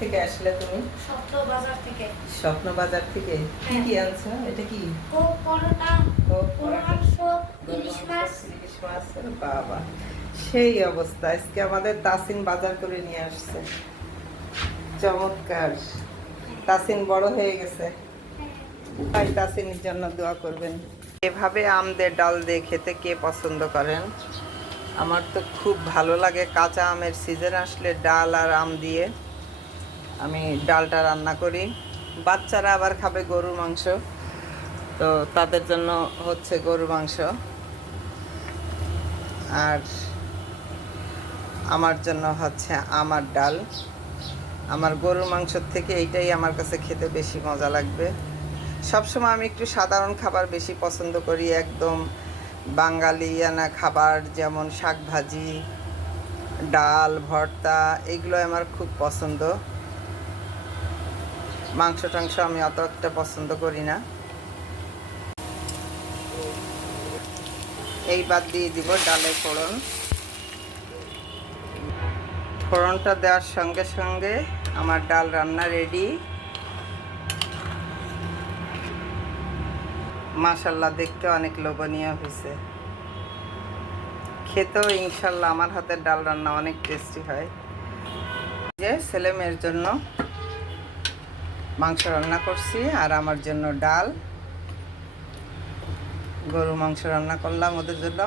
থেকে আসলে তুমি? স্বপ্ন বাজার থেকে। স্বপ্ন বাজার থেকে কি কি আনছো? এটা কি? কোক পরোটা, গরুর মাংস, ইলিশ মাছ। ইলিশ মাছ, বাবা সেই অবস্থা। আজকে আমাদের তাসিন বাজার করে নিয়ে আসছে। চমৎকার। তাসিন বড় হয়ে গেছে, তাই তাসিনের জন্য দোয়া করবেন। এভাবে আম দিয়ে ডাল দিয়ে খেতে কে পছন্দ করেন? আমার তো খুব ভালো লাগে। কাঁচা আমের সিজন আসলে ডাল আর আম দিয়ে আমি ডালটা রান্না করি। বাচ্চারা আবার খাবে গরুর মাংস, তো তাদের জন্য হচ্ছে গরুর মাংস, আর আমার জন্য হচ্ছে আমার ডাল। আমার গরুর মাংসর থেকে এইটাই আমার কাছে খেতে বেশি মজা লাগবে। সবসময় আমি একটু সাধারণ খাবার বেশি পছন্দ করি, একদম বাঙালিয়ানা খাবার, যেমন শাক ভাজি, ডাল, ভর্তা, এগুলো আমার খুব পছন্দ। মাংস টাংস আমি অত একটা পছন্দ করি না। এইবার দিয়ে দিব ডালে ফোড়ন। ফোড়নটা দেওয়ার সঙ্গে সঙ্গে আমার ডাল রান্না রেডি। মাশাল্লাহ, দেখতে অনেক লোভনীয় হয়েছে, খেতেও ইনশাল্লাহ আমার হাতের ডাল রান্না অনেক টেস্টি হয়। যে ছেলে মেয়ের জন্য মাংস রান্না করছি, আর আমার জন্য ডাল, গরু মাংস রান্না করলাম ওদের জন্য।